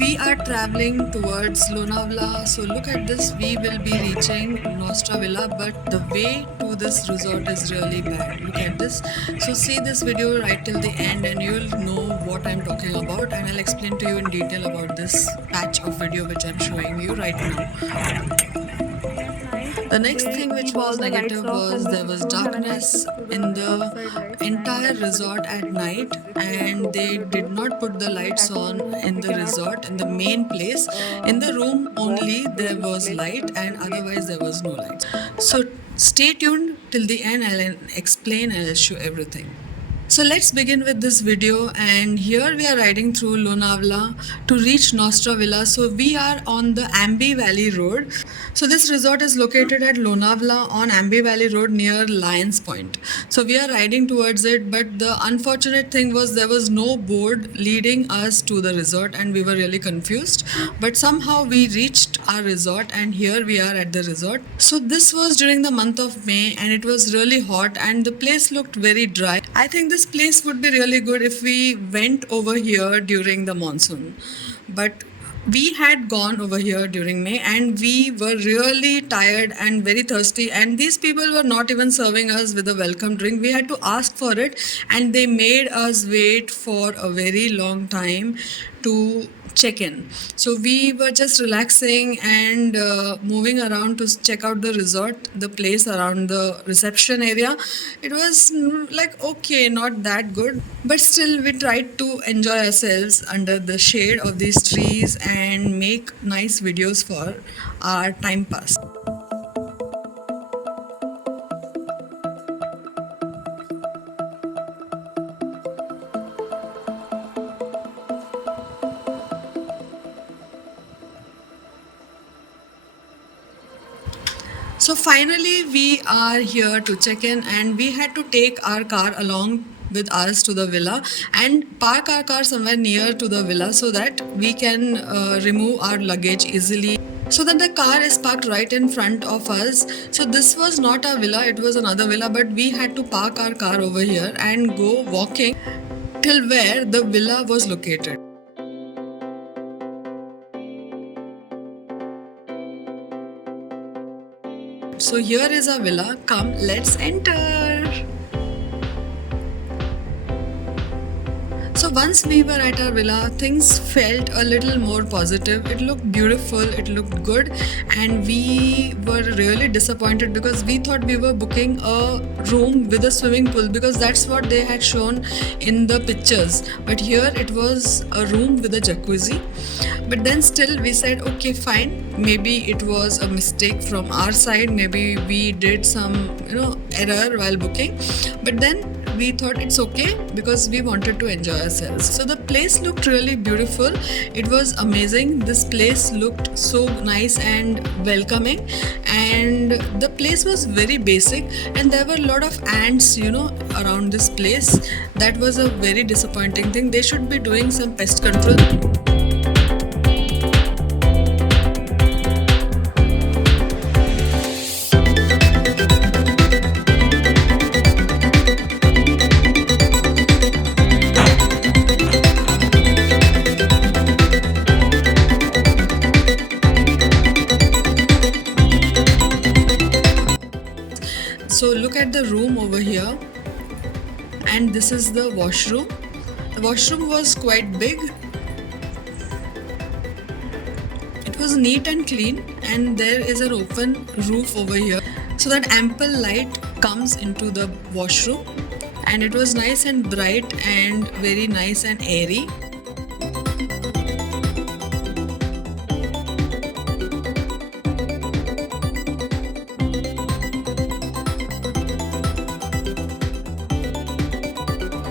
We are traveling towards Lonavala, so look at this. We will be reaching Nostravila, but the way to this resort is really bad. Look at this. So see this video right till the end, and you'll know what I'm talking about, and I'll explain to you in detail about this patch of video which I'm showing you right now. The next thing which was negative was there was darkness in the entire resort at night, and they did not put the lights on in the resort in the main place. In the room only there was light, and otherwise there was no light. So stay tuned till the end. I'll explain and I'll show everything. So let's begin with this video, and here we are riding through Lonavala to reach Nostravila. So we are on the Ambi Valley Road. So this resort is located at Lonavala on Ambi Valley Road near Lions Point. So we are riding towards it, but the unfortunate thing was there was no board leading us to the resort, and we were really confused. But somehow we reached our resort, and here we are at the resort. So this was during the month of May, and it was really hot, and the place looked very dry. I think this place would be really good if we went over here during the monsoon, but we had gone over here during May, and we were really tired and very thirsty, and these people were not even serving us with a welcome drink. We had to ask for it, and they made us wait for a very long time to check in. So we were just relaxing and moving around to check out the resort, the place around the reception area. It was like okay, not that good, but still we tried to enjoy ourselves under the shade of these trees and make nice videos for our time pass. So finally we are here to check in, and we had to take our car along with us to the villa and park our car somewhere near to the villa so that we can remove our luggage easily. So that the car is parked right in front of us. So this was not a villa, it was another villa, but we had to park our car over here and go walking till where the villa was located. So here is a villa. Come, let's enter. So once we were at our villa, things felt a little more positive. It looked beautiful, it looked good, and we were really disappointed because we thought we were booking a room with a swimming pool, because that's what they had shown in the pictures. But here it was a room with a jacuzzi. But then still we said okay, fine, maybe it was a mistake from our side, maybe we did some error while booking. But then we thought it's okay because we wanted to enjoy ourselves. So the place looked really beautiful. It was amazing. This place looked so nice and welcoming, and the place was very basic, and there were a lot of ants around this place. That was a very disappointing thing. They should be doing some pest control. So look at the room over here, and this is the washroom. The washroom was quite big. It was neat and clean, and there is an open roof over here so that ample light comes into the washroom, and it was nice and bright and very nice and airy.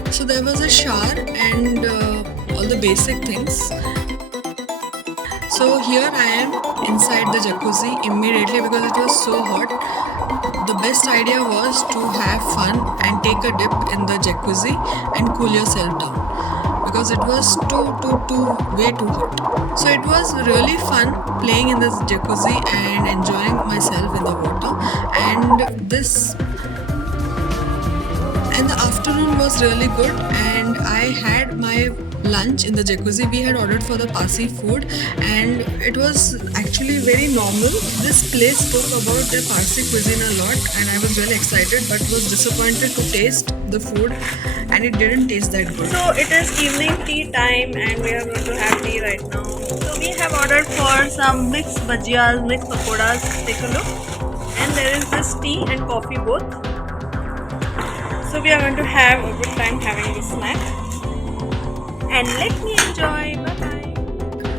So there was a shower and all the basic things. So here I am inside the jacuzzi immediately because it was so hot. The best idea was to have fun and take a dip in the jacuzzi and cool yourself down because it was way too hot. So it was really fun playing in this jacuzzi and enjoying myself in the water. And And the afternoon was really good, and I had my lunch in the jacuzzi. We had ordered for the Pasi food, and it was actually very normal. This place spoke about their Parsi cuisine a lot, and I was really excited but was disappointed to taste the food, and it didn't taste that good. So it is evening tea time and we are going to have tea right now. So we have ordered for some mixed bhajiyas, mixed pakoras. Take a look. And there is this tea and coffee both. So we are going to have a good time having this snack. And let me enjoy. Bye bye.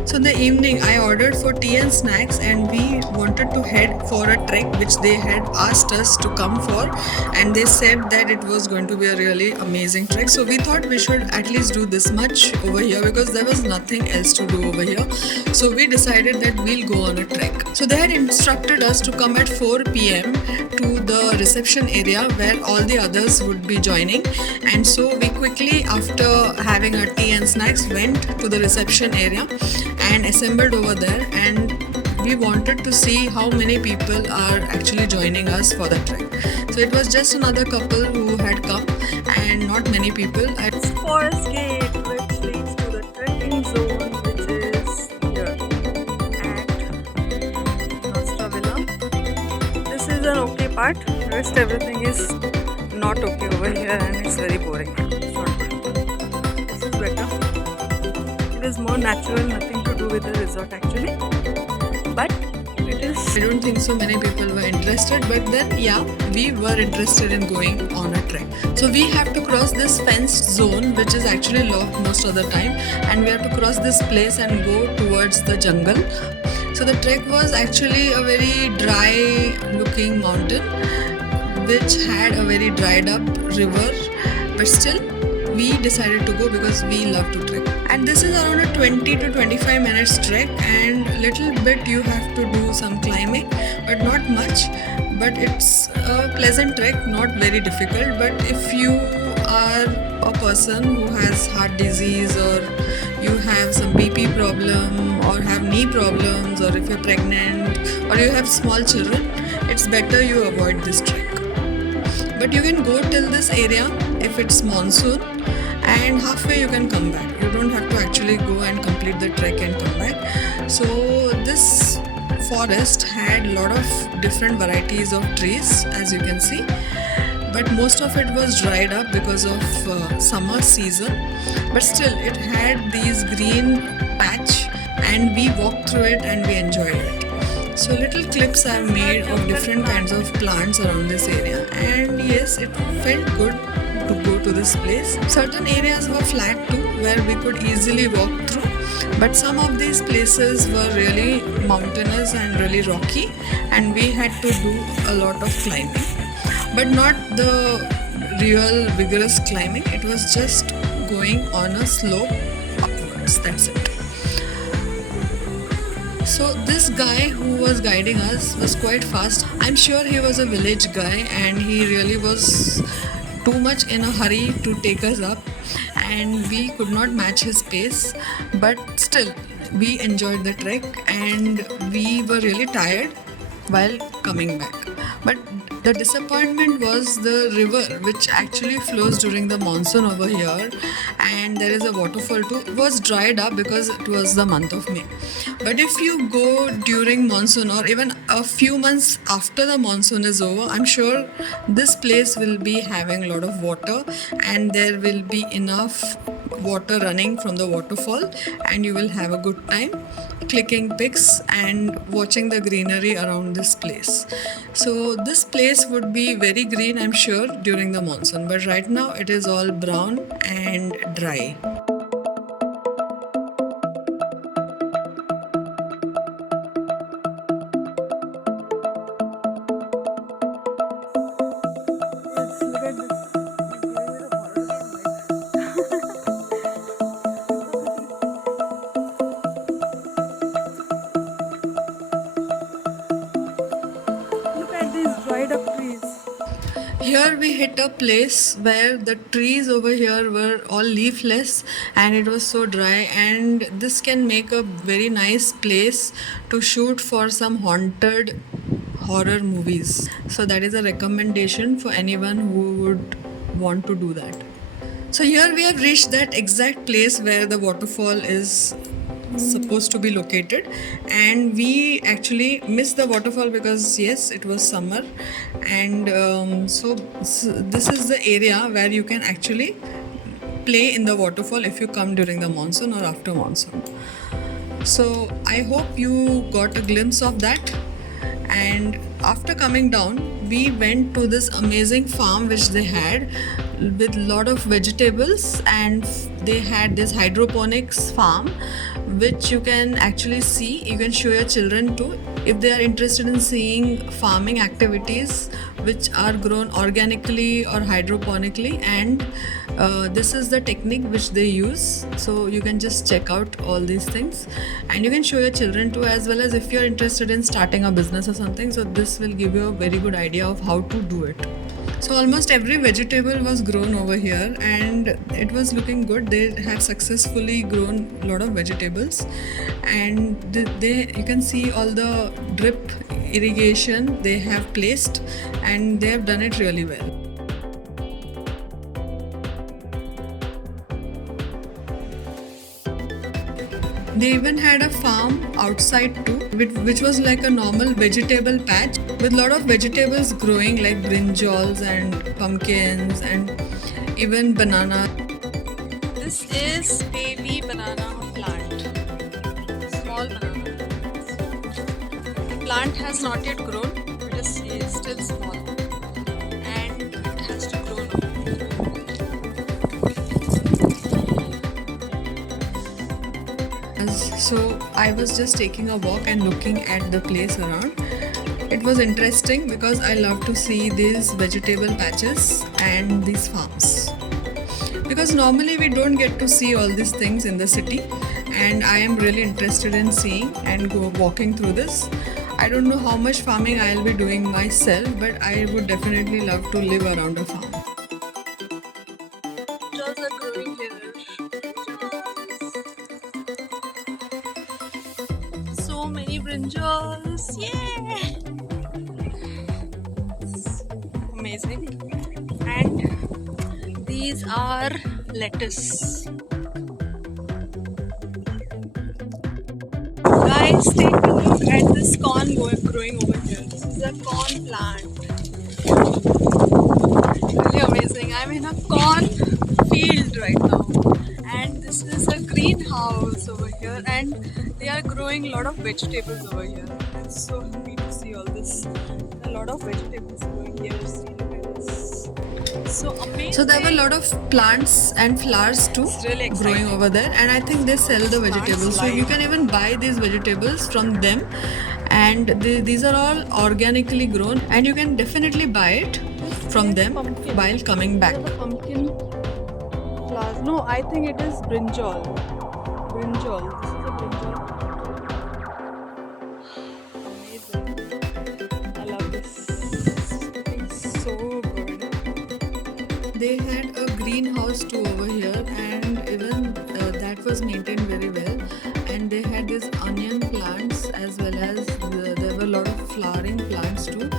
So in the evening, I ordered for tea and snacks, and we wanted to head for a trek which they had asked us to come for, and they said that it was going to be a really amazing trek. So we thought we should at least do this much over here because there was nothing else to do over here. So we decided that we'll go on a trek. So they had instructed us to come at 4 p.m. to the reception area where all the others would be joining, and so we quickly, after having our tea and snacks, went to the reception area and assembled over there, and we wanted to see how many people are actually joining us for the trek. So it was just another couple who had come and not many people. It's Forest Gate which leads to the trekking zone, which is here at Nostravila. This is an okay part, rest everything is not okay over here and it's very boring. It's not good. This is better. It is more natural, nothing to do with the resort actually, but it is. I don't think so many people were interested, but then yeah, we were interested in going on a trek. So we have to cross this fenced zone which is actually locked most of the time, and we have to cross this place and go towards the jungle. So the trek was actually a very dry looking mountain which had a very dried up river, but still we decided to go because we love to trek. And this is around a 20 to 25 minutes trek, and little bit you have to do some climbing, but not much. But it's a pleasant trek, not very difficult. But if you are a person who has heart disease, or you have some BP problem, or have knee problems, or if you're pregnant, or you have small children, it's better you avoid this trek. But you can go till this area if it's monsoon, and halfway you can come back. You don't have to actually go and complete the trek and come back. So this forest had a lot of different varieties of trees, as you can see, but most of it was dried up because of summer season, but still it had these green patch, and we walked through it and we enjoyed it. So little clips I've made of different kinds of plants around this area, and yes, it felt good to go to this place. Certain areas were flat too, where we could easily walk through, but some of these places were really mountainous and really rocky, and we had to do a lot of climbing, but not the real vigorous climbing. It was just going on a slope upwards, that's it. So this guy who was guiding us was quite fast. I'm sure he was a village guy, and he really was too much in a hurry to take us up, and we could not match his pace, but still we enjoyed the trek, and we were really tired while coming back. But the disappointment was the river, which actually flows during the monsoon over here, and there is a waterfall too. It was dried up because it was the month of May. But if you go during monsoon, or even a few months after the monsoon is over, I'm sure this place will be having a lot of water, and there will be enough water running from the waterfall, and you will have a good time clicking pics and watching the greenery around this place. So this place would be very green, I'm sure, during the monsoon, but right now it is all brown and dry. Here we hit a place where the trees over here were all leafless, and it was so dry, and this can make a very nice place to shoot for some haunted horror movies. So that is a recommendation for anyone who would want to do that. So here we have reached that exact place where the waterfall is supposed to be located, and we actually missed the waterfall because yes, it was summer, and this is the area where you can actually play in the waterfall if you come during the monsoon or after monsoon. So I hope you got a glimpse of that. And after coming down, we went to this amazing farm which they had with lot of vegetables, and they had this hydroponics farm which you can actually see. You can show your children too if they are interested in seeing farming activities which are grown organically or hydroponically, and this is the technique which they use. So you can just check out all these things, and you can show your children too, as well as if you're interested in starting a business or something. So this will give you a very good idea of how to do it. So almost every vegetable was grown over here, and it was looking good. They have successfully grown a lot of vegetables, and you can see all the drip irrigation they have placed, and they have done it really well. They even had a farm outside too, which was like a normal vegetable patch with a lot of vegetables growing like brinjals and pumpkins and even banana. This is baby banana plant, small banana. The plant has not yet grown, it is still small, and it has to grow now. So I was just taking a walk and looking at the place around. It was interesting because I love to see these vegetable patches and these farms. Because normally we don't get to see all these things in the city, and I am really interested in seeing and walking through this. I don't know how much farming I'll be doing myself, but I would definitely love to live around a farm. Brinjals are growing here. So many brinjals, yeah! Amazing. And these are lettuce. Guys, take a look at this corn growing over here. This is a corn plant. Really amazing. I'm in a corn field right now, and this is a greenhouse over here, and they are growing a lot of vegetables over here. I'm so happy to see all this. A lot of vegetables growing here. See, look at this. So amazing. So there were a lot of plants and flowers too really growing over there, and I think they sell the vegetables. So you can even buy these vegetables from them, and these are all organically grown, and you can definitely buy it from them while coming back. Pumpkin flowers. No, I think it is brinjal. Brinjal. This is a brinjal. Amazing. I love this. It's so good. They had a greenhouse too over here, and even that was maintained very well. And they had these onion plants, as well as there were a lot of flowering plants too.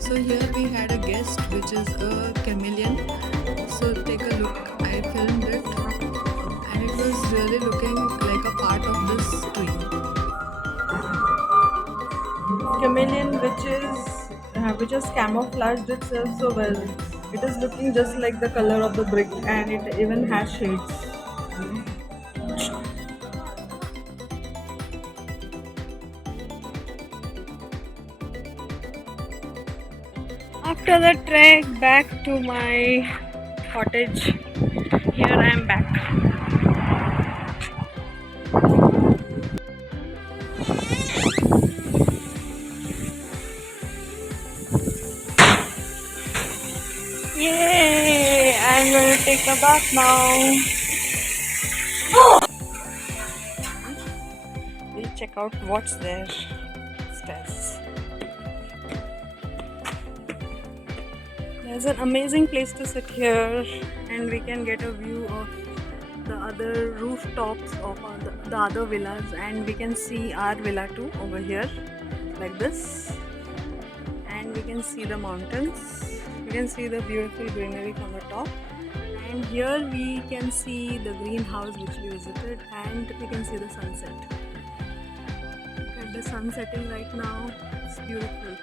So here we had a guest, which is a chameleon. So take a look. I filmed it, and it was really looking like a part of this tree. Chameleon, which is camouflaged itself so well. It is looking just like the color of the brick, and it even has shades. After the trek back to my cottage, here I am back. Yay! I'm going to take a bath now. We'll check out what's there upstairs. There's an amazing place to sit here, and we can get a view of the other rooftops of the other villas, and we can see our villa too over here, like this. And we can see the mountains. We can see the beautiful greenery from the top. And here we can see the greenhouse which we visited, and we can see the sunset. Look at the sun setting right now. It's beautiful.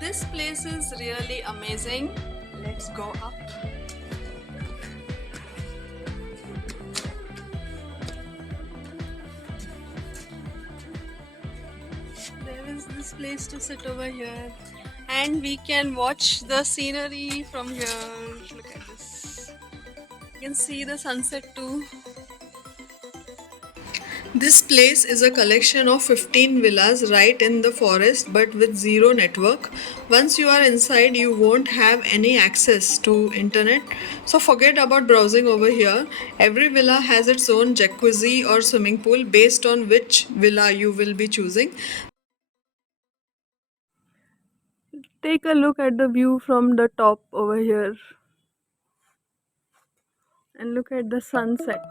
This place is really amazing. Let's go up. There is this place to sit over here, and we can watch the scenery from here. Look at this. You can see the sunset too. This place is a collection of 15 villas right in the forest but with zero network. Once you are inside, you won't have any access to internet. So forget about browsing over here. Every villa has its own jacuzzi or swimming pool based on which villa you will be choosing. Take a look at the view from the top over here, and look at the sunset.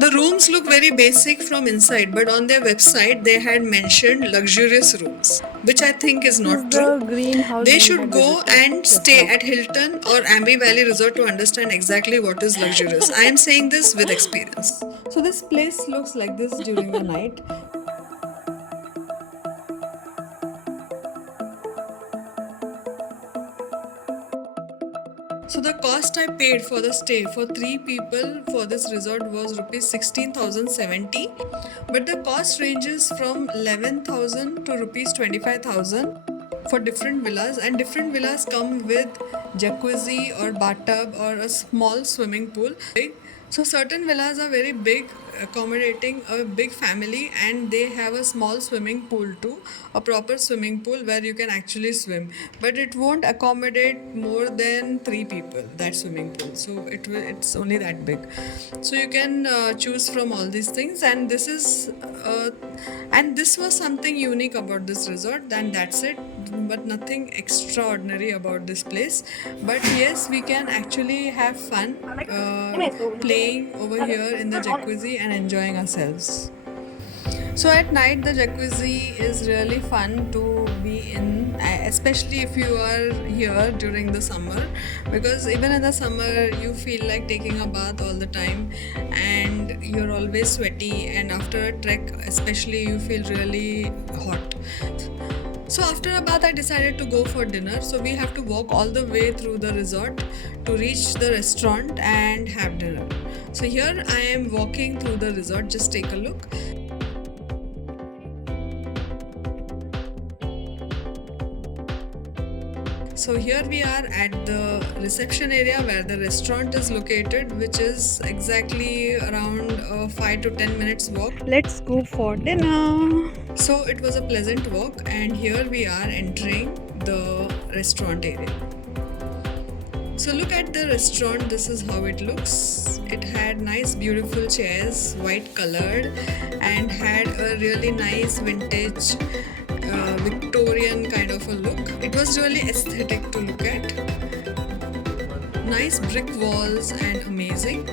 The rooms look very basic from inside, but on their website they had mentioned luxurious rooms, which I think is This not is true. the greenhouse They we should had go visited and just stay now. at Hilton or Ambi Valley Resort to understand exactly what is luxurious. I am saying this with experience. So this place looks like this during the night. So the cost I paid for the stay for 3 people for this resort was rupees 16,070, but the cost ranges from 11,000 to rupees 25,000 for different villas, and different villas come with jacuzzi or bathtub or a small swimming pool. So certain villas are very big, accommodating a big family, and they have a small swimming pool too, a proper swimming pool where you can actually swim. But it won't accommodate more than 3 people, that swimming pool. So it's only that big. So you can choose from all these things, and this was something unique about this resort. And that's it. But nothing extraordinary about this place. But yes, we can actually have fun playing over here in the jacuzzi and enjoying ourselves. So at night, the jacuzzi is really fun to be in, especially if you are here during the summer, because even in the summer, you feel like taking a bath all the time and you're always sweaty, and after a trek, especially, you feel really hot. So after a bath, I decided to go for dinner. So we have to walk all the way through the resort to reach the restaurant and have dinner. So here I am walking through the resort. Just take a look. So here we are at the reception area where the restaurant is located, which is exactly around 5 to 10 minutes walk. Let's go for dinner. So it was a pleasant walk, and here we are entering the restaurant area. So look at the restaurant. This is how it looks. It had nice beautiful chairs, white colored, and had a really nice vintage Victorian kind of a look. It was really aesthetic to look at. Nice brick walls and amazing.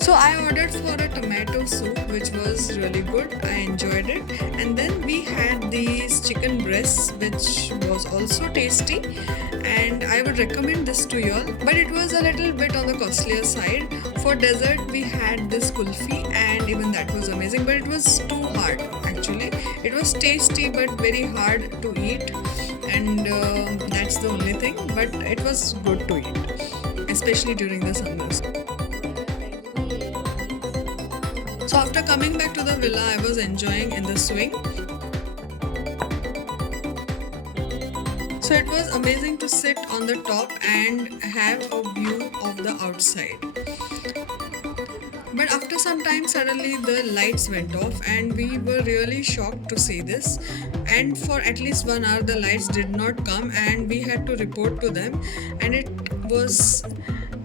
So I ordered for a tomato soup, which was really good. I enjoyed it. And then we had these chicken breasts, which was also tasty. And I would recommend this to you all. But it was a little bit on the costlier side. For dessert, we had this kulfi, and even that was amazing. But it was too hard, actually. It was tasty, but very hard to eat. And that's the only thing. But it was good to eat, especially during the summers. So after coming back to the villa, I was enjoying in the swing. So it was amazing to sit on the top and have a view of the outside. But after some time, suddenly the lights went off, and we were really shocked to see this. And for at least 1 hour, the lights did not come, and we had to report to them. And it was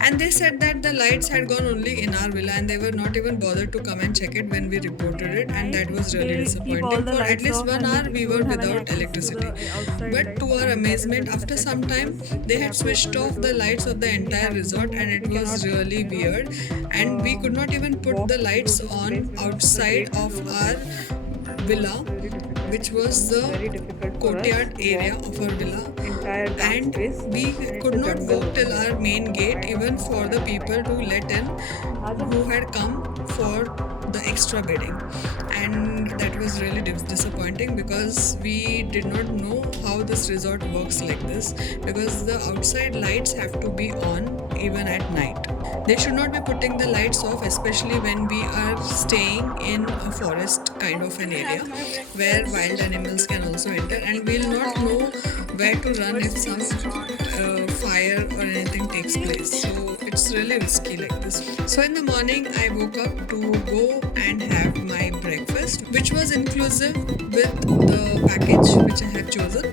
and they said that the lights had gone only in our villa, and they were not even bothered to come and check it when we reported it, and that was really They keep all disappointing. the For at lights least off one and hour, we you were don't have any without access to electricity. the outside But to our amazement, after some time, they had switched off the lights of the entire resort, and it was really weird. And we could not even put the lights on outside of our villa, which was the courtyard area of our villa, and we could not go till our main gate even for the people to let in who had come for the extra bedding. And that was really disappointing, because we did not know how this resort works like this, because the outside lights have to be on even at night. They should not be putting the lights off, especially when we are staying in a forest kind of an area where wild animals can also enter, and we'll not know where to run if some fire or anything takes place. So it's really risky like this. So in the morning, I woke up to go and have my breakfast, which was inclusive with the package which I have chosen.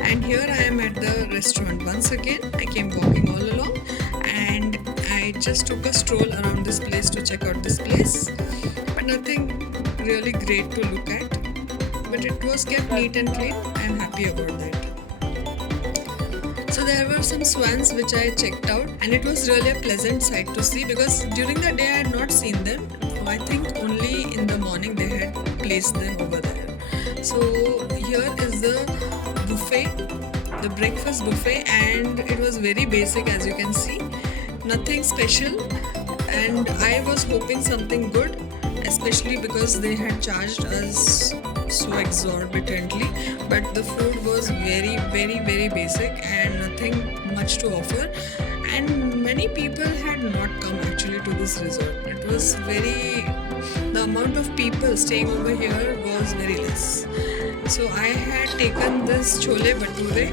And here I am at the restaurant once again. I came walking all along, and I just took a stroll around this place to check out this place, but nothing really great to look at. But it was kept neat and clean. I am happy about that. So there were some swans which I checked out, and it was really a pleasant sight to see, because during the day I had not seen them. I think only in the morning they had placed them over there. So here is the buffet, the breakfast buffet, and it was very basic, as you can see. Nothing special, and I was hoping something good, especially because they had charged us so exorbitantly, but the food was very basic and nothing much to offer. And many people had not come actually to this resort. It was the amount of people staying over here was very less. So I had taken this chole bhature,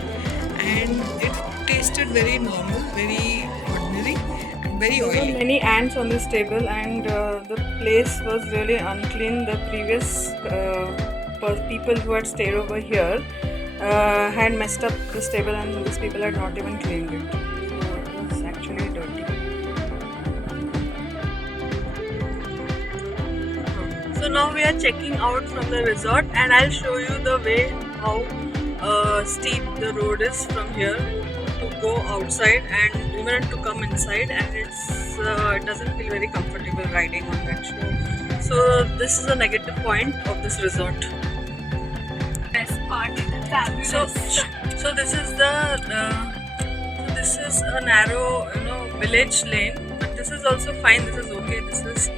and it tasted very normal, very ordinary, and very There were oily. many ants on this table, and the place was really unclean. The previous people who had stayed over here had messed up this table, and these people had not even cleaned it. So it was actually dirty. So now we are checking out from the resort, and I'll show you the way how steep the road is from here to go outside and even to come inside, and it doesn't feel very comfortable riding on that show. So this is a negative point of this resort. Best part, so this is this is a narrow village lane, but this is also fine. This is okay. This is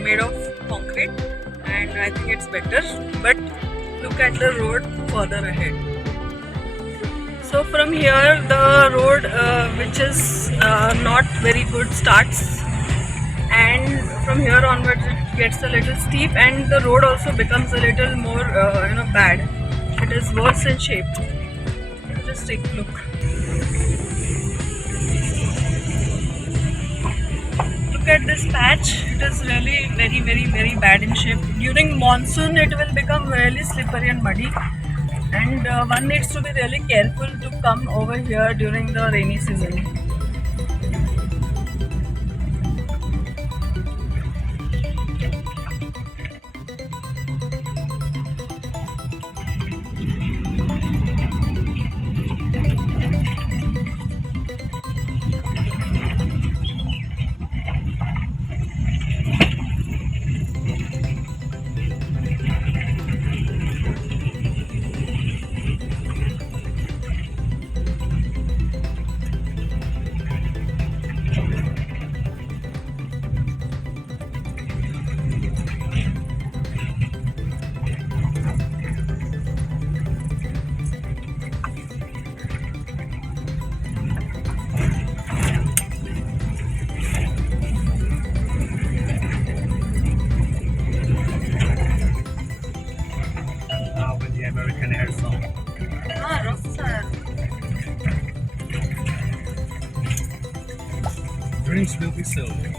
made of concrete, and I think it's better. But look at the road further ahead. So from here, the road, which is not very good, starts, and from here onwards it gets a little steep, and the road also becomes a little more bad. It is worse in shape. Just take a look. Look at this patch. It is really very bad in shape. During monsoon, it will become really slippery and muddy, and one needs to be really careful to come over here during the rainy season. Drinks will be served.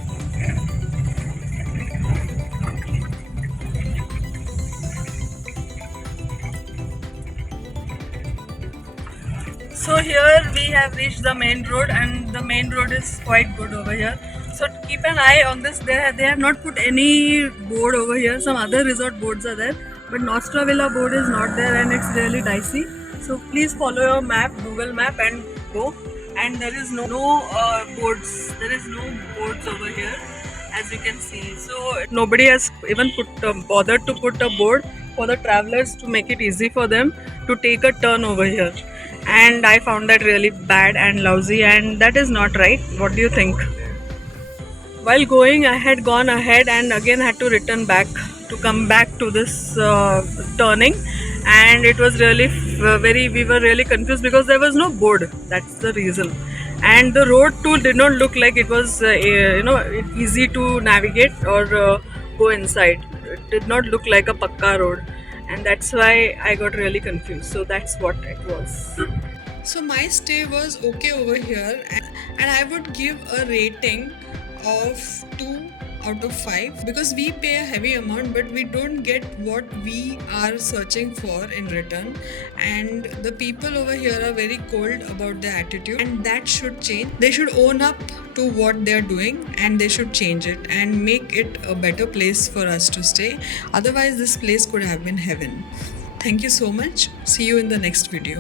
So here we have reached the main road, and the main road is quite good over here. So keep an eye on this. They have not put any board over here. Some other resort boards are there, but Nostravila board is not there, and it's really dicey. So please follow your map, Google Map, and go. And there is no boards. There is no boards over here, as you can see. So nobody has even bothered to put a board for the travelers to make it easy for them to take a turn over here. And I found that really bad and lousy, and that is not right. What do you think? While going, I had gone ahead and again had to return back to come back to this turning, and it was really very. We were really confused because there was no board. That's the reason, and the road too did not look like it was easy to navigate or go inside. It did not look like a pakka road, and that's why I got really confused. So that's what it was. So my stay was okay over here, and I would give a rating of 2 out of 5 because we pay a heavy amount but we don't get what we are searching for in return, and the people over here are very cold about their attitude, and that should change. They should own up to what they're doing and they should change it and make it a better place for us to stay. Otherwise this place could have been heaven. Thank you so much. See you in the next video.